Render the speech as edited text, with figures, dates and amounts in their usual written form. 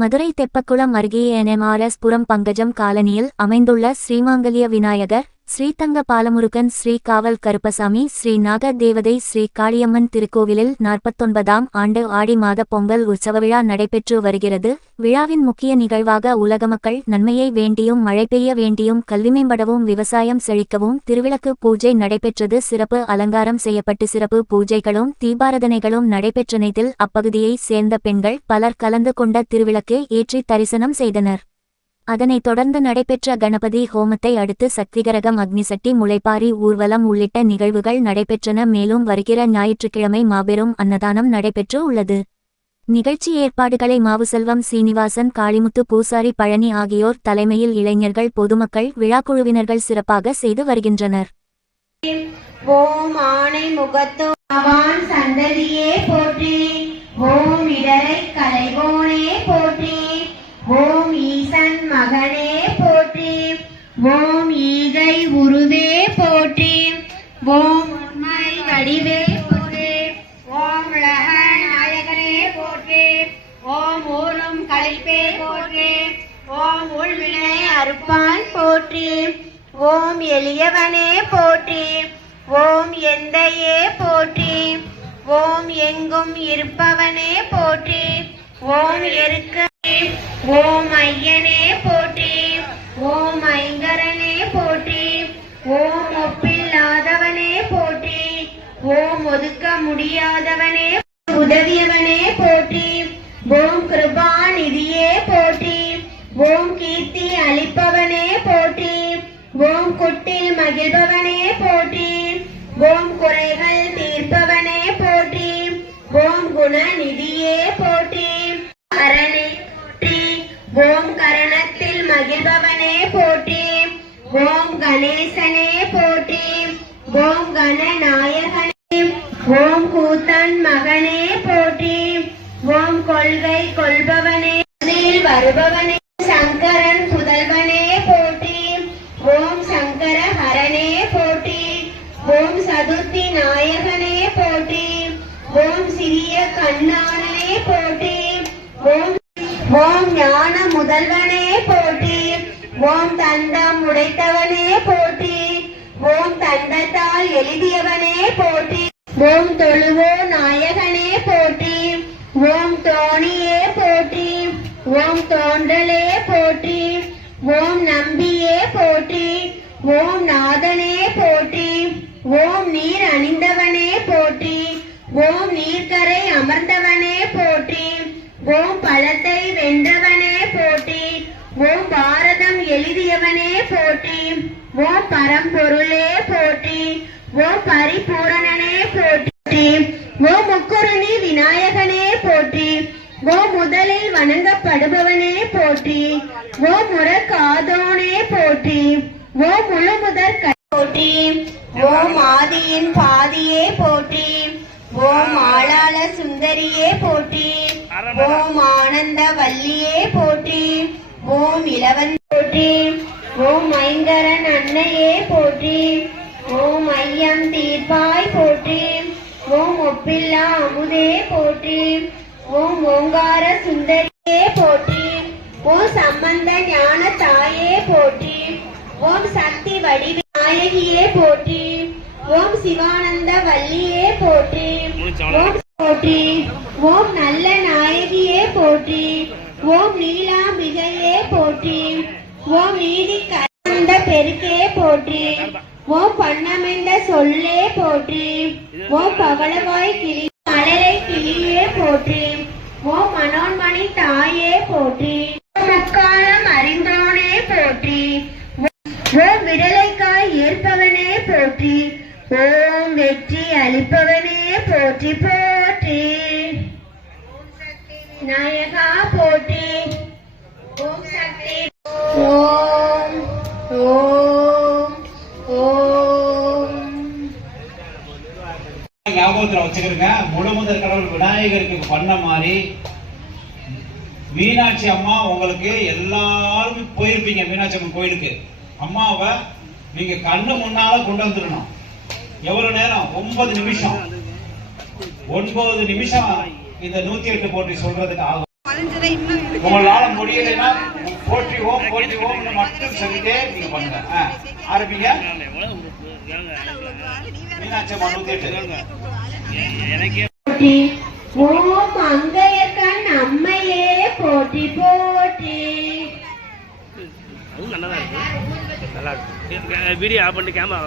மதுரை தெப்பக்குளம் அருகே NMRS புரம் பங்கஜம் காலனியில் அமைந்துள்ள ஸ்ரீமாங்கல்ய விநாயகர், ஸ்ரீதங்க பாலமுருகன், ஸ்ரீ காவல் கருப்பசாமி, ஸ்ரீ நாக தேவதை, ஸ்ரீ காளியம்மன் திருக்கோவிலில் 49ஆம் ஆண்டு ஆடி மாத பொங்கல் உற்சவ விழா நடைபெற்று வருகிறது. விழாவின் முக்கிய நிகழ்வாக உலக மக்கள் நன்மையை வேண்டியும், மழை பெய்ய வேண்டியும், கல்வி மேம்படவும், விவசாயம் செழிக்கவும் திருவிளக்கு பூஜை நடைபெற்றது. சிறப்பு அலங்காரம் செய்யப்பட்டு சிறப்பு பூஜைகளும் தீபாராதனைகளும் நடைபெற்றதில் அப்பகுதியை சேர்ந்த பெண்கள் பலர் கலந்து கொண்ட திருவிளக்கு ஏற்றி தரிசனம் செய்தனர். அதனைத் தொடர்ந்து நடைபெற்ற கணபதி ஹோமத்தை அடுத்து சக்திகரகம், அக்னிசட்டி, முளைப்பாரி ஊர்வலம் உள்ளிட்ட நிகழ்வுகள் நடைபெற்றன. மேலும் வருகிற ஞாயிற்றுக்கிழமை மாபெரும் அன்னதானம் நடைபெற்று உள்ளது. நிகழ்ச்சி ஏற்பாடுகளை மாவுசெல்வம், சீனிவாசன், காளிமுத்து, பூசாரி, பழனி ஆகியோர் தலைமையில் இளைஞர்கள், பொதுமக்கள், விழாக்குழுவினர்கள் சிறப்பாக செய்து வருகின்றனர். ஓம் ஆணை முகத்தோன் சந்ததியே போற்றி, ஓம் இடரை கலைவோனே போற்றி, ஓம் ஈசன் மகனே போற்றி, ஓம் ஈகை உருவே போற்றி, ஓம் உண்மை வடிவே போற்றி, ஓம் உலக நாயகனே போற்றி, ஓம் ஊரும் கழிப்பே போற்றி, ஓம் உள்வினை அறுப்பான் போற்றி, ஓம் எளியவனே போற்றி, ஓம் எந்தையே போற்றி, ஓம் எங்கும் இருப்பவனே போற்றி, ஓம் எருக்க, ஓம் ஐயனே போற்றி, ஓம் ஐங்கரனே போற்றி, ஓம் ஒப்பில்லாதவனே போற்றி, ஓம் ஒதுக்க முடியாதவனே, உதவியவனே போற்றி, ஓம் கிருபாநிதியே போற்றி, ஓம் கீர்த்தி அளிப்பவனே போற்றி, ஓம் குட்டில் மகிழ்பவனே போற்றி, ஓம் குறைகள் தீர்ப்பவனே போற்றி, ஓம் குணநிதியே போற்றி, அரணே போற்றி, ஓம் கரணத்தில் மகிழ்பவனே போற்றி, ஓம் கணேசனே போற்றி, ஓம் கணநாயகனே, ஓம் கூத்தன் மகனே போற்றி, ஓம் கொள்கை கொள்பவனே, வருபவனே, சங்கரன் புதல்வனே போற்றி, ஓம் சங்கர ஹரனே போற்றி, ஓம் சதுர்த்தி நாயகனே போற்றி, ஓம் சிறிய கண்ணானே போற்றி, ஓம் ஞான முதல்வனே போற்றி, ஓம் தண்டம் உடைத்தவனே போற்றி, ஓம் தண்டத்தால் எழுதியவனே போற்றி, ஓம் தொழுவோ நாயகனே போற்றி, ஓம் தோணியே போற்றி, ஓம் தோன்றலே போற்றி, ஓம் நம்பியே போற்றி, ஓம் நாதனே போற்றி, ஓம் நீர் அணிந்தவனே போற்றி, ஓம் நீர்க்கரை அமர்ந்தவனே போற்றி, ஓம் பழத்தை வென்றவனே போற்றி, ஓம் பாரதம் எழுதியவனே போற்றி, ஓம் பரம்பொருளே போற்றி, ஓம் பரிபூரணனே போற்றி, ஓம் முக்குருணி விநாயகனே போற்றி, ஓம் முதலில் வணங்கப்படுபவனே போற்றி, ஓம் முறக்காதோனே போற்றி, ஓம் முழு முதற் போற்றி, ஓம் ஆதியின் பாதியே போற்றி, ஓம் ஆளாள சுந்தரியே போற்றி, ஓம் ஆனந்த வல்லியே போற்றி, ஓம் இளவன் போற்றி, ஓம் ஐங்கரன் அன்னையே போற்றி, ஓம் ஐயம் தீர்ப்பாய் போற்றி, ஓம் ஒப்பில்லா அமுதே போற்றி, ஓம் ஓங்கார சுந்தரியே போற்றி, ஓம் சம்பந்த ஞான தாயே போற்றி, ஓம் சக்தி வடிவ நாயகியே போற்றி, ஓம் சிவானந்த வல்லியே போற்றி, ஓம் போற்றி, ஓம் நல்ல நாயகியே போற்றி, ஓம் நீலாம்பிகையே போற்றி, ஓம் நீதி கந்த பெருக்கே போற்றி, ஓம் பண்ணமென்ற சொல்லே போற்றி, ஓம் பவளவாய் கிளி மலரை கிளியே போற்றி, ஓம் மனோன்மணி தாயே போற்றி, முக்காலம் அறிந்தோனே போற்றி, ஓம் விடலைக்காய் ஏற்பவனே போற்றி, ஓம் வெற்றி அளிப்பவனே போற்றி போற்றி, நாயகா போற்றி, ஓம் சக்தி, ஓம் ஓம் ஓம். ஞாபகத்துல வச்சுக்கிறங்க. முழுமுதற் கடவுள் விநாயகருக்கு பண்ண மாதிரி மீனாட்சி அம்மா உங்களுக்கு எல்லாரும் போயிருப்பீங்க. மீனாட்சி அம்மன் கோயிலுக்கு அம்மாவை நீங்க கண்ணு முன்னால கொண்டு வந்துடணும். எவ்வளவு நேரம்? 9 நிமிஷம். 9 நிமிஷம் இந்த 108 போட்டி சொல்றதுக்கு ஆகும். உங்களால முடியலைன்னா போற்றி ஓம் மட்டும் சொல்லிட்டே நீங்க பண்ணுங்க. ஆரம்பிங்க. மீனாட்சி அம்மா 108. ஓம் அங்கையக்கண் அம்மையே போற்றி போற்றி. நல்லா இருக்கு. வீடியோ ஆஃப் பண்ணிட்டு கேமரா